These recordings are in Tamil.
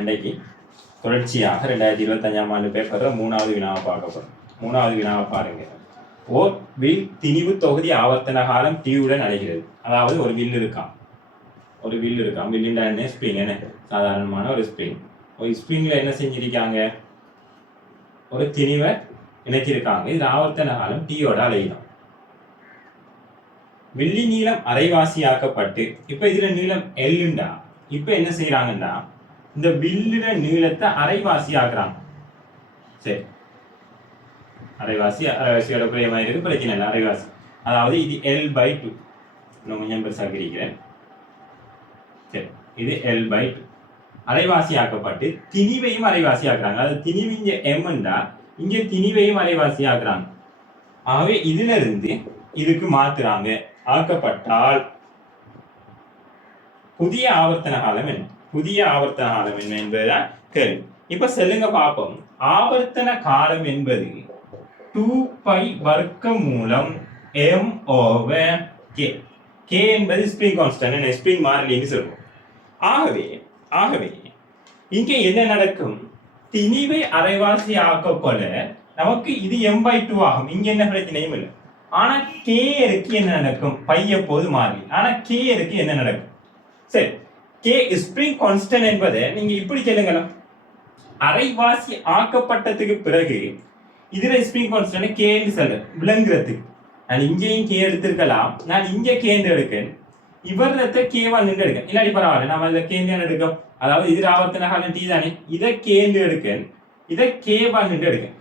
இன்றைக்கு தொடர்ச்சியாக 2025ஆம் ஆண்டு பேப்பரில் 3வது வினாவை பார்க்க போகிறோம். 3வது வினாவை பாருங்க. ஓர் வில் திணிவு தொகுதி ஆவர்த்தன காலம் டியுடன் அடைகிறது. அதாவது ஒரு வில் இருக்கான். வில்லின் என்ன ஸ்ப்ரிங், என்ன சாதாரணமான ஒரு ஸ்ப்ரிங். ஒரு ஸ்ப்ரிங்கில் என்ன செஞ்சிருக்காங்க, ஒரு திணிவை இணைச்சிருக்காங்க. இது ஆவர்த்தன காலம் டியோட அலைதான். வெள்ளி நீளம் அரைவாசியாக்கப்பட்டு இப்போ இதுல நீளம் எல்லுண்டா. இப்போ என்ன செய்யறாங்கன்னா இந்த வில்லுட நீளத்தை அரைவாசி ஆக்குறாங்க. சரி, அரைவாசியோட குறையமாக இருக்கு, பிரச்சனை இல்லை. அரைவாசி அதாவது இது L/2. இன்னும் கொஞ்சம் பெருசாக்கிறேன். சரி, இது L/2 அரைவாசி ஆக்கப்பட்டு திணிவையும் அரைவாசி ஆக்குறாங்க. அதாவது திணிவு இங்க எம்ண்டா, இங்க திணிவையும் அரைவாசி ஆக்குறாங்க. ஆகவே இதுல இருந்து இதுக்கு மாத்துறாங்க. ஆக்கப்பட்டால் புதிய ஆவர்த்தன காலம் என்ன? புதிய ஆவர்த்தன காலம் என்ன என்பதுதான் கேள்வி. இப்ப சொல்லுங்க பார்ப்போம். ஆவர்த்தன காலம் என்பது 2π வர்க்க மூலம் m/k. k என்பது ஸ்ப்ரிங் கான்ஸ்டன்ட், ஸ்ப்ரிங் மாறிலின்னு சொல்றோம். ஆகவே இங்கே என்ன நடக்கும்? திணிவை அரைவாசி ஆக்கப்போல நமக்கு இது m/2 ஆகும். இங்க என்ன பிரச்சனையும் இல்லை. ஆனா k இருக்கு என்ன நடக்கும்? பை எப்போது மாறி. ஆனா k இருக்கு என்ன நடக்கும்? சரி, k ஸ்ப்ரிங் கான்ஸ்டன்ட் என்பதை நீங்க இப்படி சொல்லுங்களா, அரைவாசி ஆக்கப்பட்டதுக்கு பிறகு இதுல ஸ்ப்ரிங் கான்ஸ்டன்ட் k ன்னு சொல்ல விளங்குறதுக்கு நான் இங்கேயும் k எடுத்திருக்கலாம். நான் இங்க k எடுக்கேன், இவரத்தை k1 எடுக்கேன். இல்லாடி பரவாயில்ல, நம்ம இதை k எடுக்கோம். அதாவது இது ஆவர்த்தன காலம் t தானே, இதை k எடுக்கேன், இதை k1 எடுக்கேன்.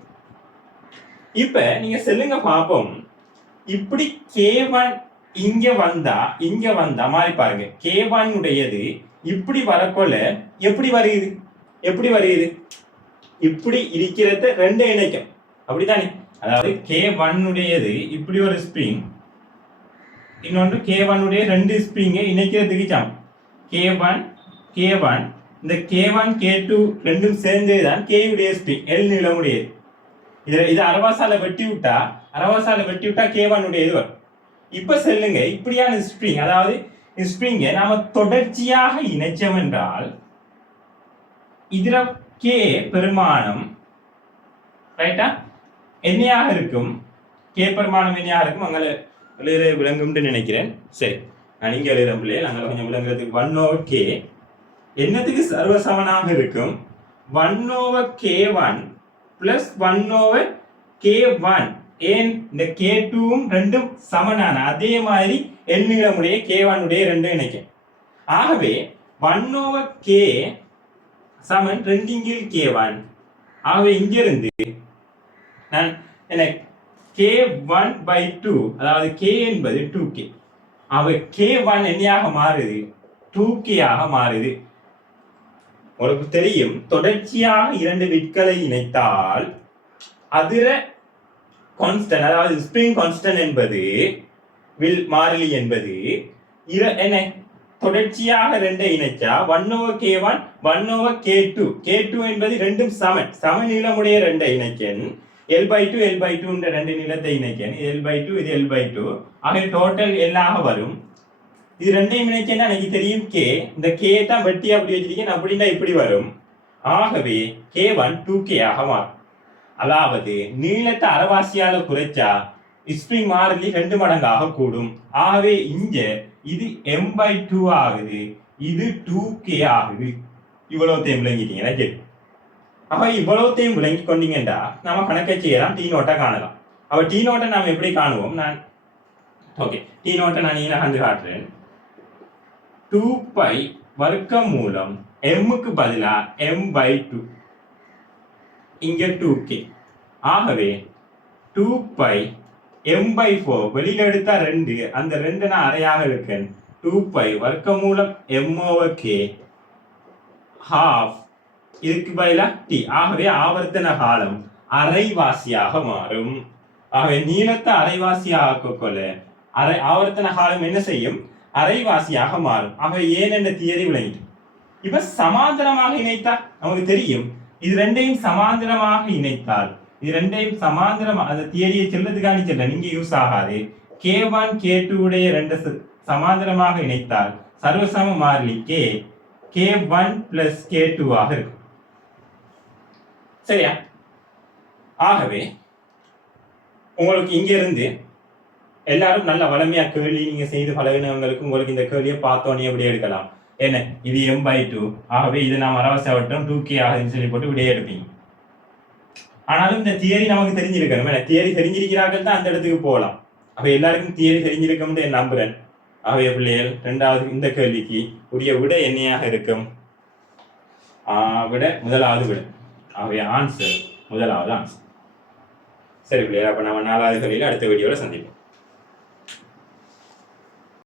இப்ப நீங்க சொல்லுங்க பாப்போம். இப்படி k1 இங்க வந்தா மாதிரி பாருங்க. k1 உடையது இப்படி வரக்கொள்ள எப்படி வருகிறது? இப்படி இருக்கிறத ரெண்டு இணைக்கும், அப்படித்தானே? அதாவது k1 உடையது இப்படி ஒரு ஸ்ப்ரிங், இன்னொன்று k1 உடைய ரெண்டு ஸ்ப்ரிங்கை இணைக்கிறதுக்கு சமம். k1 இந்த k1 k2 ரெண்டும் சேர்ந்ததுதான் k உடைய ஸ்ப்ரிங், L நீளமுடையது. இது அரவாசால வெட்டி விட்டா k1 உடையது வரும். இப்ப சொல்லுங்க, இப்படியான ஸ்ப்ரிங், அதாவது ஸ்ப்ரிங்கை நாம தொடர்ச்சியாக இணைச்சோம் என்றால் இதுல k பெருமானம் ரைட்டா என்னையாக இருக்கும்? k பெருமானம் என்னையாக இருக்கும்? அங்கே எழுத விளங்கும்னு நினைக்கிறேன். சரி, நான் இங்க எழுதுற பிள்ளைகள் அங்கே கொஞ்சம் விளங்குறதுக்கு 1/k என்னத்துக்கு சர்வசமனாக இருக்கும்? 1/k1 plus 1/k1. ஏன்? இந்த k2ம் ரெண்டும் சமனான அதே மாதிரி L நீளமுடைய k1 உடைய ரெண்டும் இணைக்கும். ஆகவே 1/k சமன் 2 k1. ஆகவே இங்கிருந்து நான் என்ன k1/2, அதாவது k என்பது 2k. ஆகவே k1 என்னையாக மாறுது? 2k ஆக மாறுது. உங்களுக்கு தெரியும், தொடர்ச்சியாக இரண்டு விட்களை இணைத்தால் அதுல கான்ஸ்டன்ட், அதாவது ஸ்ப்ரிங் கான்ஸ்டன்ட் என்பது வில் மாறிலி என்பது என்ன, தொடர்ச்சியாக ரெண்டை இணைச்சா 1/k1 1/k2. k2 என்பது ரெண்டும் சம நீளமுடைய ரெண்டை இணைக்கன். L/2 என்ற ரெண்டு நீளத்தை இணைக்கன். L/2 இது L/2 ஆக டோட்டல் எல்லாக வரும். இது ரெண்டையும் இணைக்கன்னா எனக்கு தெரியும் k. இந்த k தான் வெட்டி அப்படி வச்சிருக்கேன், அப்படின்னா இப்படி வரும். ஆகவே k1 2k ஆக மாறும். அதாவது நீளத்தை அரைவாசியால குறைச்சா ஸ்ப்ரிங் மாறிலி 2 மடங்காக கூடும். ஆகவே இங்க இது m/2 ஆகுது, இது 2k ஆகுது. இவ்வளவுத்தையும் விளங்கிட்டீங்கன்னா சரி. அப்ப இவ்வளவுத்தையும் விளங்கி கொண்டீங்கன்னா நாம கணக்கை செய்யலாம், டி நோட்டை காணலாம். அப்ப டி நோட்டை நாம் எப்படி காணுவோம்? டி நோட்டை நான் கண்டு காட்டுறேன். 2π வர்க்க மூலம் m-க்கு பதிலா m/2, இங்க 2k. ஆகவே 2π m/4 வெளியில எடுத்தா 2, அந்த 2 நான் அரையாக இருக்கேன். 2π வர்க்க மூலம் m/k half, இதுக்கு பதிலா t. ஆகவே ஆவர்த்தன காலம் அரைவாசியாக மாறும். ஆகவே நீளத்தை அரைவாசியாக கொள்ள ஆவர்த்தன காலம் என்ன செய்யும்? அரைவாசியாக மாறும். ஆகவே ஏன் என்ற தியரி விளங்கிட்டு. இப்ப சமாந்தரமாக இணைத்தா நமக்கு தெரியும், இது ரெண்டையும் சமாந்தரமாக இணைத்தால், இது ரெண்டையும் சமாந்தரமா அந்த தியரியை சொல்றதுக்கான சொல்ல நீங்க யூஸ் ஆகாது. k1 k2 உடைய ரெண்டு சமாந்தரமாக இணைத்தால் சர்வசம மாறிலி k k1 plus k2 ஆக இருக்கும். சரியா? ஆகவே உங்களுக்கு இங்க இருந்து எல்லாரும் நல்ல வளமையா கேள்வி நீங்க செய்து பழகினவங்களுக்கு உங்களுக்கு இந்த கேள்வியை பார்த்தோன்னே எப்படி எடுக்கலாம். என்ன இது m/2, ஆகவே இது நாம் அரவசவட்டம் 2k ஆகுதுன்னு சொல்லி போட்டு விடையே எடுப்பீங்க. ஆனாலும் இந்த தியரி நமக்கு தெரிஞ்சிருக்கணும். தியரி தெரிஞ்சிருக்கிறார்கள் தான் அந்த இடத்துக்கு போகலாம். அப்ப எல்லாருக்கும் தியரி தெரிஞ்சிருக்கும்னு நம்புறேன். ஆகவே பிள்ளைகள் இரண்டாவது இந்த கேள்விக்கு உரிய விட என்னையாக இருக்கும்? விட முதலாவது விட. ஆகவே ஆன்சர் முதலாவது ஆன்சர். சரி பிள்ளைகள், அப்ப நம்ம 4வது கேள்வியில அடுத்த வீடியோல சந்திப்போம்.